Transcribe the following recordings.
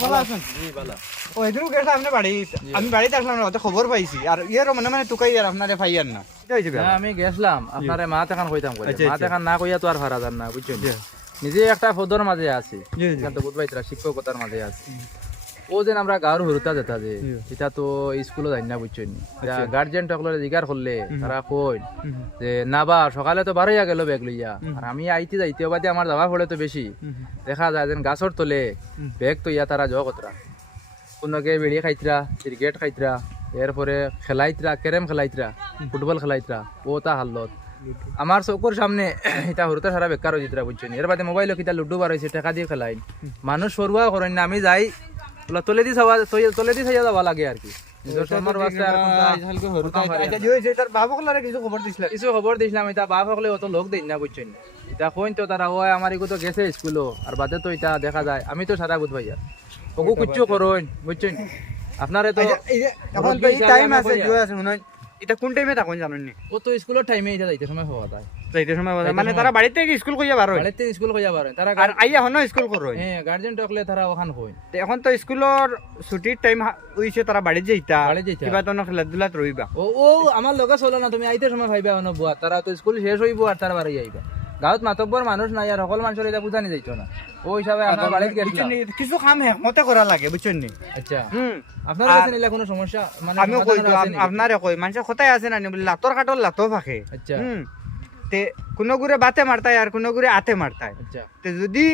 ভালো আছেন ও এদিনও গেছে আপনি বাড়ি আমি বাড়িতে আসলাম না খবর পাইছি। আর ইয়ের মানে মানে তুকাই আর আপনারে ফাইয়ার না। আমি গেছিলাম। আপনারে কইতাম আচ্ছা, আচ্ছা। এখন না কইয়া তো আর ভাড়া যান না বুঝছেন নিজে একটা ফদর মাঝে আছি। শিক্ষকতার মাঝে আছি। ও যেন আমরা গাঁর হরুতা যেতা যে। জি। এটা তো স্কুলে যাই না জিগার করলে তারা কই যে না বা সকালে তো গেল ব্যাগ লইয়া আর আমি আইতে যাইতে বাদে আমার যাওয়া পড়ে তো বেশি দেখা যায় যেন গাছর তলে ব্যাগ তো ইয়া তারা যাওয়া কতরা কোনকে বেড়ি খাইতরা ক্রিকেট খাইতরা এরপরে খেলাইতরা ক্যারেম খেলাইতরা ফুটবল খেলাইতরা ও তা হাল্লত আমার চকুর সামনে এটা হরুতে সারা বেকার হয়ে যেতরা বুঝছেন এর বাদে মোবাইল কিতা লুডু বার হয়েছে টাকা দিয়ে খেলাই মানুষ সরুয়া করেন না আমি যাই ওলা তোলে দি চাওয়া তোলে দি চাইয়া যাওয়া লাগে আর কি আমার আর কোনটা- কিছু খবর দিছিল কিছু খবর দিছিলাম এটা বাপ হকলে অত লোক দিন না বুঝছেন এটা কইন তো তারা ওই আমার এগুলো গেছে স্কুলও আর বাদে তো এটা দেখা যায় আমি তো সারা বুধ ভাইয়া ওগু কিচ্ছু করুন বুঝছেন আপনারে তো টাইম আছে আছে মনে হয় এটা কোন টাইমে থাকুন জানেন নি? ও তো স্কুলের টাইমে এটা যাইতে সময় হওয়া যায়। যাইতে সময় হওয়া মানে তারা বাড়িতে স্কুল কইয়া বার বাড়িতে স্কুল কইয়া পারে তারা আর আইয়া হন স্কুল করো। হ্যাঁ গার্জেন টকলে তারা ওখান হই এখন তো স্কুলের ছুটির টাইম হইছে তারা বাড়ি যাইতা। বাড়ি যাইতা। কিবা তো খেলাধুলাত রইবা। ও ও আমার লগে চলে না তুমি আইতে সময় ভাইবা অন বুয়া। তারা তো স্কুল শেষ হইব আর তারা বাড়ি যাইবা। গাঁৱত মাতব্বর মানুষ নাই আর সকল মানুষের এটা বুঝানি যাইতো না। ও হিসাবে আপনার বাড়িতে গেছিলাম কিছু কাম হেকমতে করা লাগে বুঝছেন নি আচ্ছা। হুম। আপনার কাছে নিলে কোনো সমস্যা? মানে সমাধান কই তো আপনারে কই মানুষে কথাই আছে না লাতর কাটর লাতো ফাঁকে আচ্ছা। হুম। তে কোনো গুরে বাতে মারতায় আর কোনো গুরে আতে মারতায় আচ্ছা। তে যদি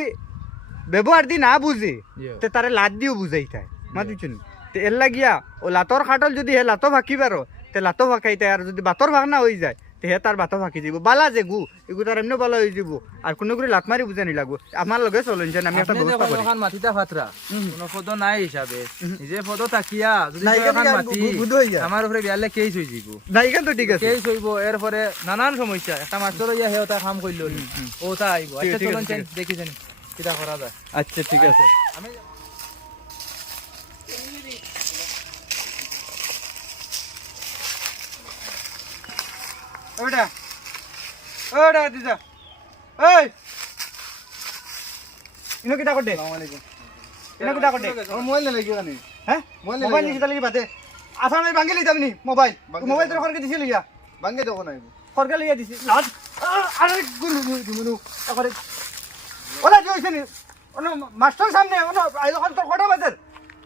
ব্যবহার দি না বুঝে। তে তারে লাত দিও বুঝাইতায় মাতিছুন? তে এর লাগিয়া ও লাতর খাটল যদি হে লাতো ফাঁকি পারো তে লাতো ফাঁকাইতায় আর যদি বাতর ফাঁক না হয়ে যায় হে তার বাতো ফাঁকি দিব বালা যে গু এগু তার এমনি বালা হয়ে যাব। আর কোনো করে লাত মারি বুঝানি লাগবো আমার লগে চলেন যেন আমি একটা ব্যবস্থা করি ওখান মাটিটা ফাতরা কোনো পদ নাই হিসাবে নিজে পদ থাকিয়া যদি না, ওখান মাটি হইয়া। আমার উপরে বিয়ালে কেস হয়ে যাব। না এখান তো ঠিক আছে। কেস হইব এরপরে নানান সমস্যা। একটা মাস্টার ইয়া হে ওটা কাম করল ও তা আইব আচ্ছা চলুন ঠিক কিটা করা যায়। আচ্ছা ঠিক আছে। আমি ওটা ওটা দিদা। ওই ইনো কিটা করতে ইনো কিটা করতে মোবাইল লাগি জানি হ্যাঁ মোবাইল লাগি। নিছি লাগি বাতে আসাম আমি ভাঙ্গি লিতাম নি মোবাইল? ভাঙ্গি মোবাইল। তোর খরকে দিছি লিয়া বাঙ্গে দেখো নাই খরকে লিয়া দিছি লাজ। আরে গুনু গুনু তারপরে ওলা কি হইছে নি? মাস্টার সামনে ওনো আই এখন তোর কটা বাজে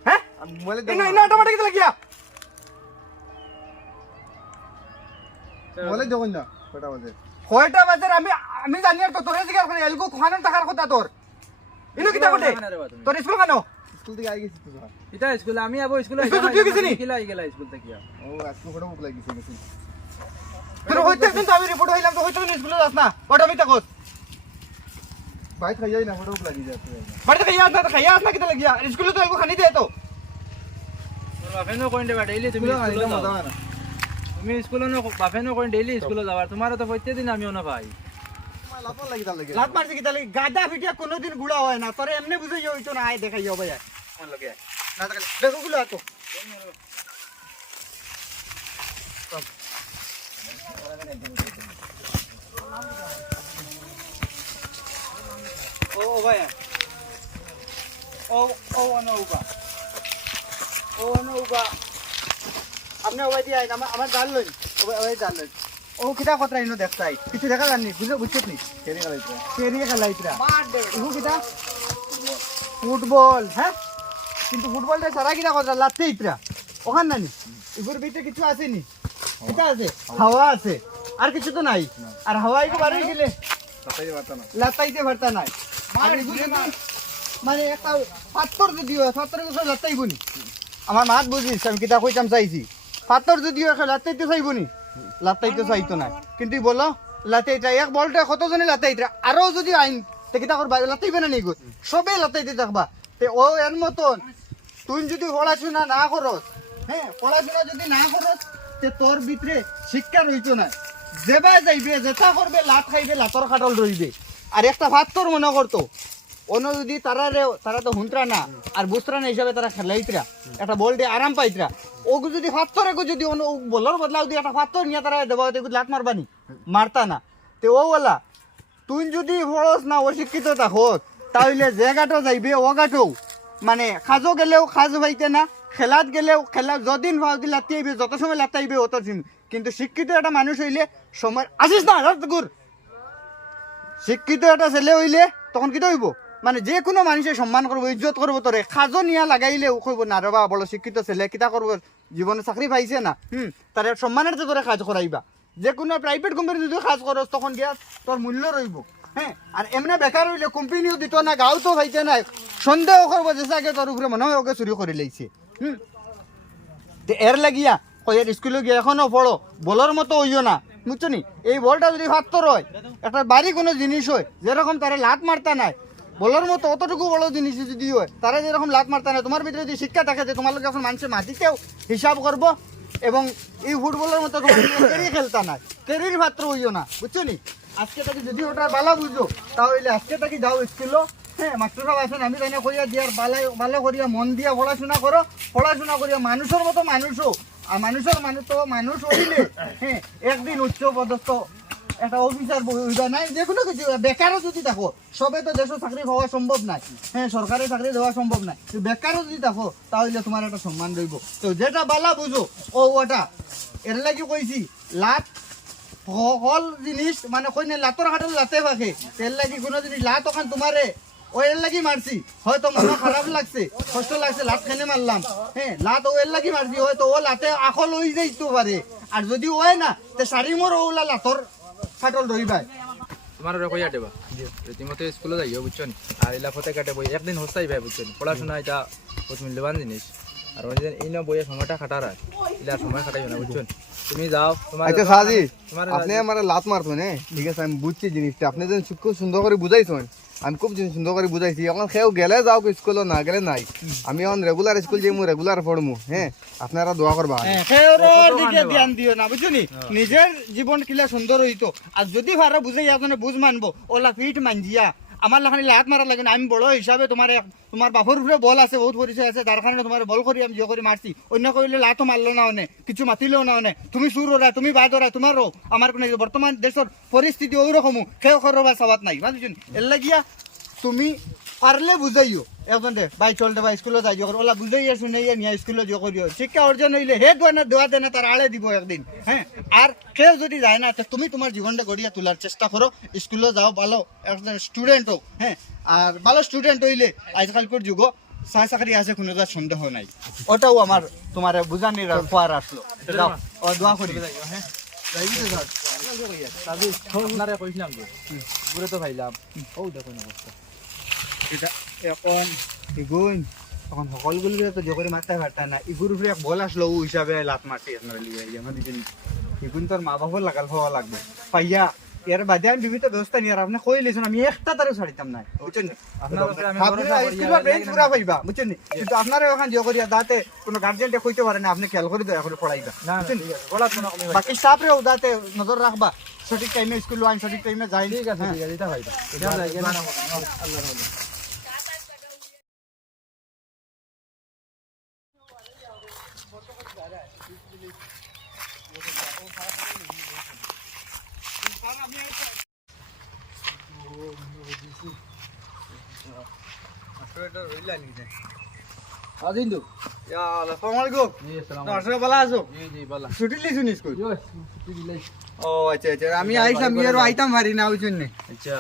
হ্যাঁ মোবাইল ইনো ইনো অটোমেটিক লাগিয়া। মোবাইল দেখো না। কটা বাজে? কয়টা বাজে আমি আমি জানি আর তোরে জিজ্ঞাসা করে এলগো খানো টাকার কথা তোর? ইনো কিটা করতে তোর স্কুল কেন? স্কুল থেকে আই গেছি তো এটা স্কুল আমি আবো স্কুলে স্কুল ছুটি গেছে নি? কিলা গেলা স্কুল থেকে। ও আজকে ফটো মুখ লাগিছে গেছি তোর হইতে কিন্তু আমি রিপোর্ট হইলাম তো হইতে স্কুলে যাস না। ওটা আমি তাকস বাইক খাই যাই না ফটো মুখ লাগি যাচ্ছে বাড়িতে খাইয়া আস না খাইয়া আস না কিটা লাগিয়া? স্কুলে তো এলগো খানি দে তো। তোর বাপে নো কইন দেবা ডেইলি তুমি স্কুলে যাও। তুমি স্কুলে নো বাপে নো ডেইলি স্কুলে যাবার তোমার তো প্রত্যেক দিন আমিও না ভাই লাত মারছে গাদা ফিটিয়া কোনোদিন গুড়া হয় না তোরে এমনি বুঝে হইতো না আয় দেখাই যাও ভাই আমার লগে আয়। না দেখো গুলো আতো ও ভাই ও ও নৌকা ও নৌকা আপনি ওবাই দিয়ে আইন আমার আমার জাল লইন। ওবাই ওবাই জাল লইন। ও কিটা কথা ইনো দেখতাই কিছু দেখা জানি বুঝে বুঝছিস নি? কেনে গালাইছে কেরিয়ে খেলাইতরা ইহু কিটা ফুটবল হ্যাঁ? কিন্তু ফুটবলটা সারা কিটা কথা? লাতে ইতরা। ওখান নানি? ইগুর ভিতরে কিছু আছে নি? কিটা আছে? হাওয়া আছে। আর কিছু তো নাই? আর হাওয়া ইগু বারে গেলে? না। লাতাইতে পারতা নাই। আর ইগু যদি মানে একটা পাত্তর যদি হয় পাত্তর কিছু লাতাইব নি। আমার মাত বুঝিস আমি কিতা কইতাম চাইছি। পাত্তর যদি হয় লাতাইতে চাইব নি লাতাইতে চাইতো না। কিন্তু বলো লাতাইটা এক বলটা কতজনে লাতাইতরা আরও যদি আইন করবা লাতাইবে না নিগো? সবে লাতাইতে থাকবা। তে ও এর মতন তুই যদি পড়াশোনা না করস হ্যাঁ পড়াশোনা যদি না করস তে তোর ভিতরে শিক্ষা রইতো না। যেবা যাইবে যেটা করবে লাত খাইবে লাতর খাটল রইবে। আর একটা ভাত তোর মনে করতো অন্য যদি তারা তারা তো হুন্ত্রা না, আর বুসরা না হিসাবে তারা খেলাইতরা একটা বল দিয়ে আরাম পাইতরা। ওগু যদি ফাত্তরে গো যদি অন্য বলর বদলাও দিয়ে একটা ফাত্তর নিয়ে তারা দেবা লাত মারবানি, মারতা না। তে ও বলা, তুই যদি পড়স না অশিক্ষিত হোক তাহলে যে গাটো যাইবে ও গাটো। মানে খাজো গেলেও খাজ পাইতে না, খেলাত গেলেও খেলা যদিন ভাবি লাতি আইবে যত সময় লাতি আইবে অত কিন্তু শিক্ষিত একটা মানুষ হইলে সময় আসিস না গুর শিক্ষিত একটা ছেলে হইলে তখন কিটা হইব মানে যে কোনো মানুষে সম্মান করব, ইজ্জত করব তোরে। খাজো নিয়া লাগাইলে কইব, না রে বা বড় শিক্ষিত ছেলে, কিতা করব? জীবনে চাকরি পাইছে না। হুম, তার সম্মানের তো তোরে কাজ করাইবা। যে কোনো প্রাইভেট কোম্পানি যদি কাজ করস, তখন গিয়া তোর মূল্য রইব। হ্যাঁ আর এমনি বেকার হইলে কোম্পানিও দিত না, গাঁও তো পাইছে না সন্দেহ করব যে চাগে তোর উপরে মনে হয় ওকে চুরি করে লাইছে হুম এর লাগিয়া কয়ের স্কুলে গিয়ে এখনও পড়ো, বলার মতো হইও না। বুঝছ নি? এই বলটা যদি ফাত্তর হয়, একটা বাড়ি কোনো জিনিস হয়, যেরকম তারা লাত মারতা নাই বলার মতো অতটুকু বড় জিনিস যদি হয়, তারা যেরকম লাত মারতা নাই তোমার ভিতরে যদি শিক্ষা থাকে যে তোমার যখন মানুষের মাটিতেও হিসাব করব, এবং এই ফুটবলের মতো তোমার খেলতা নাই কেরির মাত্র হইও না, বুঝছ নি? আজকে তাকে যদি ওটা বালা বুঝো, তাহলে আজকে তাকে যাও স্কুলও হ্যাঁ মাস্টাররাও আছেন, আমি তাই করিয়া দিয়ার বালা ভালো করিয়া মন দিয়া পড়াশোনা করো, পড়াশোনা করিয়া মানুষের মতো মানুষও, আর মানুষের মানুষ তো মানুষ হইলে হ্যাঁ একদিন উচ্চ পদস্থ একটা অফিসার নাই, যে কোনো কিছু, বেকারও যদি থাকো সবে তো দেশও চাকরি পাওয়া সম্ভব নাই। হ্যাঁ সরকারি চাকরি দেওয়া সম্ভব নাই। বেকারও যদি থাকো তাহলে তোমার একটা সম্মান রইব। তো যেটা বালা বুঝো, ও ওটা, এর লাগি কইছি লাভ হল জিনিস মানে কইনে লাতর হাটল লাতে পাখে তেল লাগি কোনো জিনিস লাত ওখান তোমারে ওয়েল লাগি মারছি, হয়তো মনে খারাপ লাগছে, কষ্ট লাগছে, লাত খেনে মারলাম। হ্যাঁ লাত ওয়েল লাগি মারছি, হয়তো ও লাতে আখল হয়ে যাইতে পারে। আর যদি ওয় না, তে শাড়ি মোর ওলা লাতর ফাটল রইবাই তোমার দেবা। রীতিমতো স্কুলে যাইও বুঝছনি আর এলা ফতে কাটে বই। একদিন হস্তাই ভাই বুঝছনি পড়াশোনা এটা বহুত মূল্যবান জিনিস। আর ওই যে ইনো বইয়ে সময়টা কাটার আর। এলা সময় খাটাইও না তুমি যাও তোমার আচ্ছা সাজি আপনি আমার লাত মারতো না ঠিক আছে আমি বুঝছি জিনিসটা। আপনি যেন খুব সুন্দর করে বুঝাইছেন। আমি খুব সুন্দর করে বুঝাইছি। এখন সেও গেলে যাও স্কুল না গেলে নাই। আমি এখন রেগুলার স্কুল যাই রেগুলার পড়মু হ্যাঁ? আপনারা দোয়া করবা খেয়ের দিকে ধ্যান দিও না বুঝুনি নি? নিজের জীবন কিলা সুন্দর হইতো। আর যদি ভাড়া বুঝাই আপনার বুঝ মানবো ওলা পিঠ মানজিয়া। আমার লাখানি লাত মারা লাগে না আমি বড় হিসাবে তোমার তোমার বাপর উপরে বল আছে, বহুত পরিচয় আছে তার কারণে তোমার বল করি আমি জিও করে মারছি অন্য কইলে লাতো মারলো না অনে, কিছু মাতিলেও না অনে। তুমি সুর ওরা তুমি বাদ ওরা তোমারও আমার কোনো বর্তমান দেশের পরিস্থিতি ওই রকমও খেয়ে করবা সাবাত নাই। বুঝছেন এর লাগিয়া তুমি পারলে বুঝাইও। এখন দে, বাই চল দে ভাই স্কুলে যাই যখন ওলা বুঝাইয়া শুনে নিয়ে স্কুলে যোগ করিও শিক্ষা অর্জন হইলে হে দোয়া না দেওয়া দেনা তার আড়ে দিব একদিন হ্যাঁ আর কেউ যদি যায় না তুমি তোমার জীবনটা গড়িয়া তোলার চেষ্টা করো স্কুলে যাও ভালো একজন স্টুডেন্ট হোক হ্যাঁ আর ভালো স্টুডেন্ট হইলে আজকালকার যুগ চাই চাকরি আছে, কোনো যার সন্দেহ নাই। ওটাও আমার তোমার বুঝানির আর খোয়ার আসলো দোয়া করি হ্যাঁ কইছিলাম তো ঘুরে তো ভাইলাম। ও দেখো অবস্থা এটা এখন ইগুন তখন সকলগুলো তো জগরে মারতে পারতা না। ইগুর উপরে বল আসলো ও হিসাবে লাত মারতে আপনারা লিয়ে আইয়া আমাদের জন্য তোর মা বাবার লাগাল হওয়া লাগবে। পাইয়া এর বাদে আমি বিভিন্ন ব্যবস্থা নিয়ে আপনি কই লেছেন আমি একটা তারে ছাড়িতাম না। বুঝছেন পুরা পাইবা কিন্তু আপনারা যে করিয়া দাতে কোনো গার্জেনটে কইতে পারে না আপনি খেয়াল করে দয়া করে পড়াইবা। বুঝছেন বাকি স্টাফরেও দাতে নজর রাখবা সঠিক টাইমে স্কুল আইন সঠিক টাইমে যাই ঠিক আছে ঠিক আছে এটা ভাইবা এটা লাগে না আল্লাহ আল্লাহ আজিন্দু ইয়া আসসালামু আলাইকুম। জি আসসালাম নমস্কার ভালো আছো? জি জি বলা ছুটি লিছুন স্কুল? ছুটি দিলাই ও আচ্ছা আচ্ছা আমি আইসাম গিয়ে আইতাম পারি না বুঝছেন নি আচ্ছা।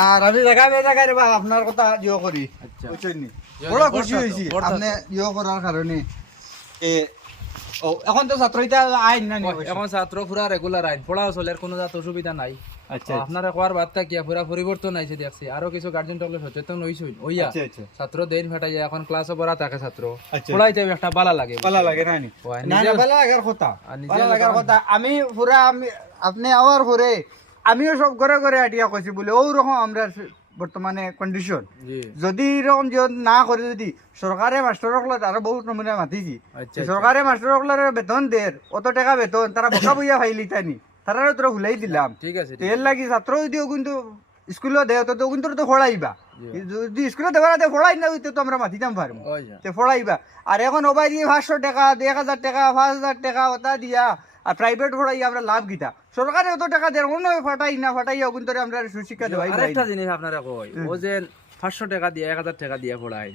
আর আমি জায়গা বে জায়গায় রে বা আপনার কথা ইয়ে করি আচ্ছা। বুঝছেন নি বড় খুশি হয়েছি আপনি ইয়ে করার কারণে এ ও এখন তো ছাত্র এটা আইন না এখন ছাত্র পুরা রেগুলার আইন চলে কোনো জাত অসুবিধা নাই। আচ্ছা আপনারা কোয়ার বার্তা কি পুরা পরিবর্তন আইছে দেখছি আরও কিছু গার্জেন টকলে সচেতন হইছই ওইয়া আচ্ছা আচ্ছা। ছাত্র দেন ফাটাই যায় এখন ক্লাসও পড়া থাকে ছাত্র। আচ্ছা। পড়াইতে একটা বালা লাগে। ভালো লাগে না? নি ভালো লাগার কথা। ভালো লাগার কথা। আমি পুরা আমি আপনি আওয়ার পরে আমিও সব ঘরে ঘরে আটিয়া কইছি বলে ওরকম আমরা বর্তমানে কন্ডিশন যদি এরকম না করে যদি সরকারে মাস্টারসকলে আরও বহুত নমুনা মাতিছি। সরকারে মাস্টারসকলের বেতন দের অত টাকা বেতন তারা বোকা বইয়া ফাইলি তানি তারা তোরা হুলাই দিলাম। ঠিক আছে তেল লাগি ছাত্র যদিও কিন্তু স্কুলে দেয় তো কিন্তু তো ফড়াইবা যদি স্কুলে দেওয়ার আগে ফড়াই না হইতে তো আমরা মাতিতাম পারব। তে ফড়াইবা আর এখন ওবাই দিয়ে পাঁচশো টাকা এক হাজার টাকা পাঁচ হাজার টাকা ওটা দিয়া। আর প্রাইভেট ফড়াই আমরা লাভ গিতা সরকারে অত টাকা দেয় অন্য ফাটাই না ফাটাইয়া কিন্তু আমরা সুশিক্ষা দেওয়াই আরেকটা জিনিস আপনারা কই ও যে পাঁচশো টাকা দিয়ে এক হাজার টাকা দিয়ে পড়ায়।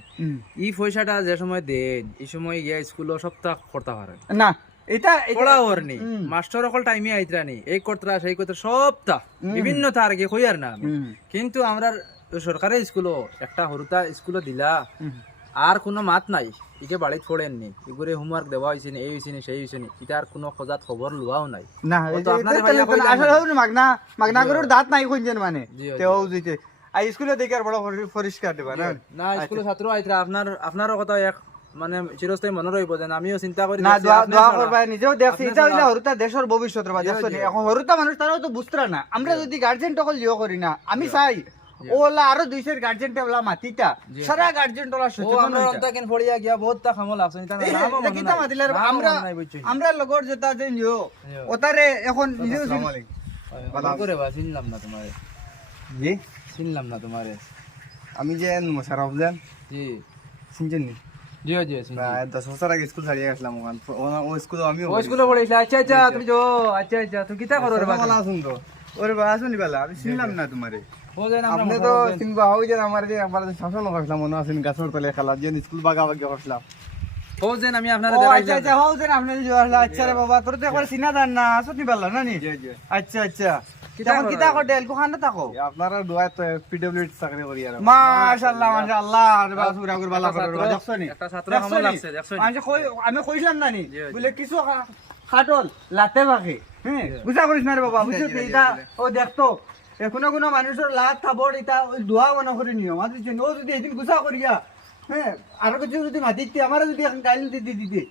এই পয়সাটা যে সময় দেন এই সময় গিয়া স্কুলও সপ্তাহ করতে পারেন না এটা পড়া ওর নি মাস্টার অকল টাইমে আইতরা নি এই করতরা সেই করতরা সপ্তাহ বিভিন্ন তার কি কই আর না। কিন্তু আমরা সরকারি স্কুলও একটা হরুতা স্কুলও দিলা। আর কোনো মাত নাই। ইকে বাড়িত পড়েননি এগুলো হোমওয়ার্ক দেওয়া হয়েছে নি এই হয়েছে নি সেই হয়েছে নি। এটা আর কোনো খোঁজাত খবর লোৱাও নাই। না আপনারে আসলে না। মাগনা মাগনা গরুর দাঁত নাই খুঁজছেন মানে। তেও দিতে আর স্কুলে দেখে আর বড় পরি- পরিষ্কার দেবা না? না স্কুলের ছাত্র আইতরা আপনার আপনারও কথা এক মানে চিরস্থায়ী মনে রইব যেন আমিও চিন্তা করি না দোয়া দোয়া করবা নিজেও দেখছি এটা হইলে হরুতা দেশের ভবিষ্যৎ রবা দেখছ এখন হরুতা মানুষ তারাও তো বুঝতরা না। আমরা যদি গার্জেন টকল জিও করি না আমি চাই। ওলা আরও দুইশের গার্জেন টেবলা মাতিটা। সারা গার্জেন টলা ও আমরা হইতা। অন্তাকেন গিয়া বহুত তা খামো লাগছে এটা এই, নামও এটা কিতা নাই। মাতিলে রে? নামও আমরা নাই বুঝছি। আমরা লগর যেটা যে জিও ওতারে এখন নিজেও আসসালামু আলাইকুম করে বা চিনলাম না তোমারে জি? চিনলাম না তোমারে আমি যে মোশারফ জান জি। নি? জি জি চিনছি। প্রায় দশ বছর আগে স্কুল ছাড়িয়ে গেছিলাম ওখান ও- ও স্কুলে ও স্কুলে পড়েছিল আচ্ছা আচ্ছা তুমি যো আচ্ছা আচ্ছা তুমি কিতা করো রে বাবা তো। ওরে বা আসুনি বালা। আমি শুনলাম না তোমারে আপনি তো চিনবা ওই যে আমার যে আমার শাসন করছিলাম মনে আছেন গাছের তলে খেলা যে স্কুল বাগা বাগি করছিলাম। ও আমি আপনার আচ্ছা আচ্ছা হাও আপনি যে আচ্ছা। রে বাবা তোর তো একবার চিনা দান না আসুনি বালা না নি? আচ্ছা আচ্ছা। তখন কিতা রে? করতে এলকো খান্ডা থাকো আপনারা দোয়া তো পিডব্লিউ চাকরি করি আর। মাশাআল্লাহ মাশাআল্লাহ। আরে বাবা সুরা করে বালা করে দেখছ নি? একটা ছাত্র দেখছ লাগছে, দেখছ আমি কই- আমি কইছিলাম না নি। বলে কিছু খাটল লাতে বাকি হ্যাঁ? বুঝা করিস না রে বাবা বুঝছ জি, ও দেখতো। এ কোনো মানুষের লাত থাবর এটা দোয়া মনে করে নিয়ম। আজ ও যদি এদিন গুছা করিয়া হ্যাঁ আরও কিছু যদি মাতি আমারও যদি এখন গাইল দিতে দিতে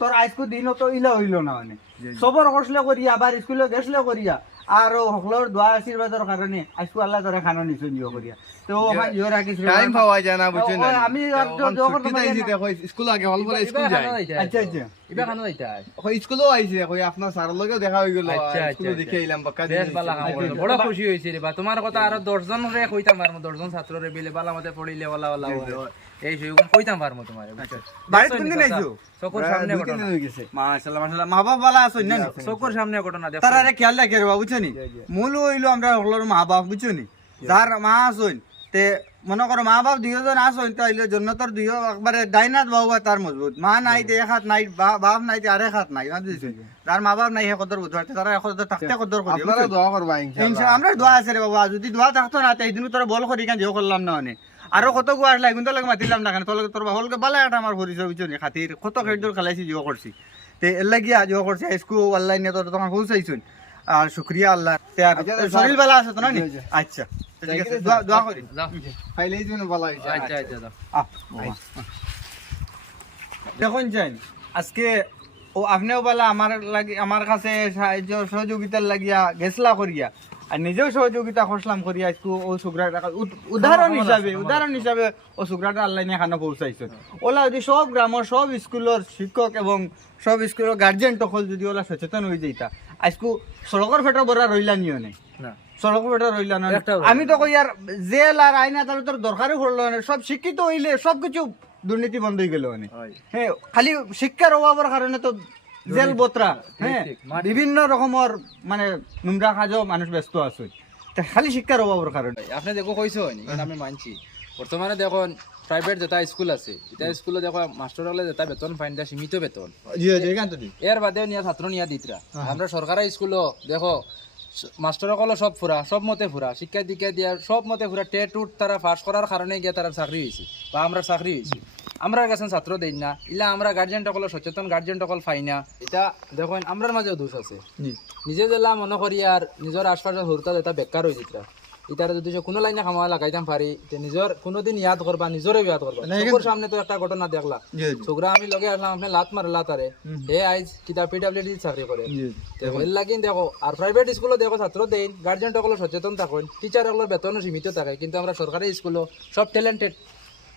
তোর আজকে দিন তো ইলা হইল না মানে। সবর হসলে করিয়া আবার স্কুলে গেছলে করিয়া আর সকলের দোয়া আশীর্বাদের কারণে আজকু আল্লাহ তোরা খানো নিছো নিও করিয়া। তো আমার ইয়র রাখিস টাইম পাওয়া যায় না বুঝছেন ও, ও, আমি আর তো জোর করতে পারি না। স্কুল আগে হল বলে স্কুল যায়। আচ্ছা আচ্ছা। ইবা খানো যাইতা ওই স্কুলও আইছে কই আপনার দেখা হয়ে গেল আচ্ছা, আচ্ছা, স্কুলে আচ্ছা। দেখে এলাম বাক্কা বেশ বালা বড় খুশি হয়েছে রে বা তোমার কথা আরও দশজন রে কইতাম পারমু দশজন ছাত্র রে বিলে বালা মতে পড়িলে ওলা ওলা ওলা। এই সুযোগ কইতাম পারমু তোমারে বুঝছ? বাড়িতে দেখছ নি আইছো? চকুর সামনে ঘটনা। দিন গেছে। মাশাআল্লাহ মাশাআল্লাহ মা বাপ বালা আছো না চকুর সামনে ঘটনা দেখছ? তারা রে খেয়াল রাখে রে বাবা বুঝছ নি? মূল হইল আমরা সকলের মা বাপ বুঝছ নি? যার মা আসুন তে মনে করো মা বাপ দুইজন আসুন তাইলে জন্নতর দুইও একবারে ডাইনাত বাবা তার মজবুত। মা নাই তে এক হাত নাই বা- বাপ নাই তে আর এক হাত নাই যার মা বাপ নাই হে কদর বুঝতে পারতে তারা এক কদর থাকতে কদর করি আপনারা দোয়া করবা ইনশাআল্লাহ। আমরা দোয়া আছে রে বাবা যদি দোয়া থাকতো না তাই দিন তোরা বল করি কেন জিও করলাম না মানে আরও কত গো আসলা কিন্তু লাগে মাতিলাম না কেন? তোর তোর হলকে বালা একটা আমার পরিচয় বুঝছ খাতির কত খেড় খেলাইছি জিও করছি তে এর লাগিয়া জিও করছি আজকু অনলাইন তোর তখন পৌঁছাইছুন আর শুক্রিয়া আল্লাহ তে আর আচ্ছা, শরীর বালা আছে তো না। আচ্ছা ঠিক আছে দোয়া দোয়া করি। ফাইলেই ভালো হইছে আচ্ছা আচ্ছা যাও। দেখুন চাই আজকে ও আপনিও বলা আমার লাগি আমার কাছে সাহায্য সহযোগিতার লাগিয়া গেছলা করিয়া। আর নিজেও সহযোগিতা করলাম করিয়া আজকে ও সুগ্রাটা। উদাহরণ হিসাবে উদাহরণ হিসাবে ও সুগ্রাটা অনলাইনে এখানে পৌঁছাইছে। ওলা যদি সব গ্রামের সব স্কুলের শিক্ষক এবং সব স্কুলের গার্জেন তখন যদি ওলা সচেতন হয়ে যাইতা আজকে সড়কের ফেটো বড় রইলা নিও নেই না। সড়ক ফেটো রইলা না? আমি তো কই আর জেল আর আইন আদালতের দরকারই পড়ল না? সব শিক্ষিত হইলে সব কিছু দুর্নীতি বন্ধ হয়ে গেল মানে হয়। হ্যাঁ খালি শিক্ষার অভাবের কারণে তো জেল বতরা হ্যাঁ? বিভিন্ন রকমের মানে নোংরা কাজও মানুষ ব্যস্ত আছে। খালি শিক্ষার অভাবের কারণে আপনি দেখো কইছো আমি মানছি। বর্তমানে দেখুন প্রাইভেট যেটা স্কুল আছে। এটা স্কুলে দেখো মাস্টার হলে যেটা বেতন ফাইন দেয় সীমিত বেতন। এর বাদেও নিয়া ছাত্র নিয়া দিতরা আমরা সরকারি স্কুলও দেখো মাস্টার সকলে সব ফুরা সব মতে ফুরা শিক্ষা দীক্ষা দিয়া সব মতে ফুরা টে টুট তারা পাস করার কারণে গিয়া তারা চাকরি হয়েছে বা আমরা চাকরি হয়েছি আমরা কাছে ছাত্র দেই না। ইলা আমরা গার্জেন সকল সচেতন গার্জেন সকল পাই না। এটা দেখুন আমরার মাঝেও দোষ আছে। নিজে জেলা মনে করি আর নিজের আশপাশের হরতা যেটা বেকার হয়ে যেত ইতারে যদি কোনো লাইনে খামা লাগাইতাম পারি তে নিজের কোনোদিন ইয়াদ করবা নিজরে ইয়াদ করবা চোখের সামনে তো একটা ঘটনা দেখলা। ছোকরা আমি লগে আসলাম আপনি লাত মারলা তারে হে আইজ কিতা পিডাব্লিউডি চাকরি করে এর লাগিন দেখো আর প্রাইভেট স্কুলে দেখো ছাত্র দেন গার্জেন সকল সচেতন থাকেন টিচার সকলের বেতনও সীমিত থাকে। কিন্তু আমরা সরকারি স্কুলও সব ট্যালেন্টেড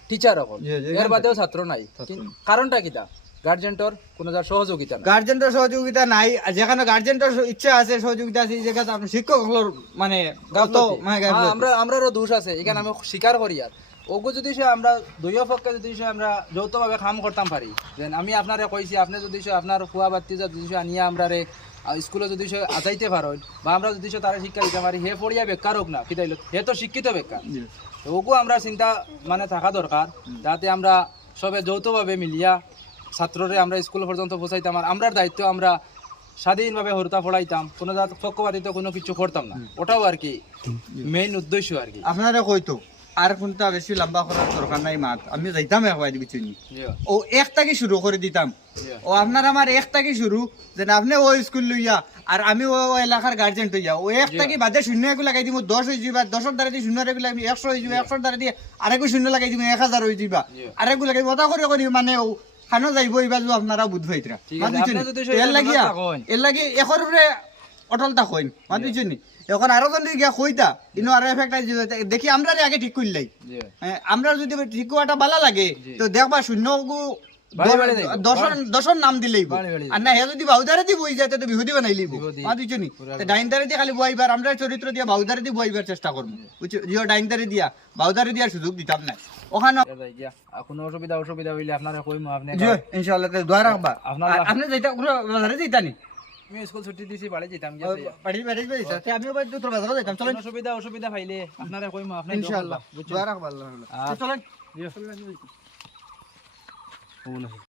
টিচার জি, এর বাদেও ছাত্র নাই। কারণটা কিতা গার্জেন্টর কোনো যার সহযোগিতা নাই। গার্জেন্টের সহযোগিতা নাই। যেখানে গার্জেন্টের ইচ্ছা আছে সহযোগিতা আছে এই জায়গাতে আপনি শিক্ষক হলোর মানে গাঁত মানে হ্যাঁ, আমরা আমরারও দোষ আছে। এখানে আমি স্বীকার করি আর। ওগো যদি সে আমরা দুইও পক্ষে যদি সে আমরা যৌথভাবে কাম করতাম পারি যেন আমি আপনারে কইছি আপনি যদি সে আপনার খুয়া বাতি যদি সে আনিয়া আমরারে আর স্কুলে যদি সে আজাইতে পারেন বা আমরা যদি সে তারা শিক্ষা দিতে পারি হে পড়িয়া বেকার হোক না কিতাইল হে তো শিক্ষিত বেকার। ওগু আমরা চিন্তা মানে থাকা দরকার। যাতে আমরা সবে যৌথভাবে মিলিয়া ছাত্ররে আমরা স্কুল পর্যন্ত পৌঁছাইতাম আর আমরার দায়িত্ব আমরা স্বাধীনভাবে হরতা পড়াইতাম কোনো পক্ষপাতিত কোনো কিছু করতাম না। ওটাও আর কি মেইন উদ্দেশ্য আর কি। আপনারা কইতো? আর কোনটা বেশি লম্বা করার দরকার নাই মাত। আমি যাইতাম একবার বিচুনি ও এক থেকে শুরু করে দিতাম। ও আপনার আমার এক থেকে শুরু যেন আপনি ও স্কুল লইয়া আর আমি ও এলাকার গার্জেন হইয়া ও এক থেকে বাদে শূন্য একু লাগাই দিব দশ হয়ে যাবা দশের দ্বারা দিয়ে শূন্য রেগু লাগাই একশো হয়ে যাবে একশোর দ্বারা দিয়ে আরেকু শূন্য লাগাই দিব এক হাজার হয়ে যাবা। আরেকু লাগাই ওটা করে করি মানে ও খানো যাইব এইবার আপনারা আপনি যদি এর লাগিয়া এর লাগি এখর উপরে অটল তা কইন। মাত বুঝছেন এখন আরও জন গিয়া কইতা ইনো আরও এফেক্ট দেখি আমরা আগে ঠিক করলাই আমরা যদি ঠিক করাটা ভালো লাগে তো দেখবা শূন্য গু বাড়ি বাড়ি যাইবো। দশর দশর নাম দিলেই বাড়ি বাড়ি আর না হে যদি বাউদারে দি বই যায় তো বিহুদি বানাই লিব বিহুদি। মা দিছনি ডাইনদারে দিয়ে খালি বইবার আমরা চরিত্র দিয়া বাউদারে দি বইবার চেষ্টা করব। বুঝছ? জিও ডাইনদারে দিয়া বাউদারে সুযোগ দিতাম না। ওখানে কোনো অসুবিধা অসুবিধা হইলে আপনারা কইমু আপনি ইনশাআল্লাহ দোয়া রাখবা। আপনার- আপনি যাইতা বাজারে যাইতা নি? আমি স্কুল ছুটি দিছি বাড়ি যেতাম বাড়ি বাড়ি যাইতা তে আমি ওই দুটো বাজারে যাইতাম। চলেন। অসুবিধা অসুবিধা পাইলে আপনারা কইমু আপনি ইনশাআল্লাহ। দোয়া রাখবা আল্লাহ আর- চলেন। জিও।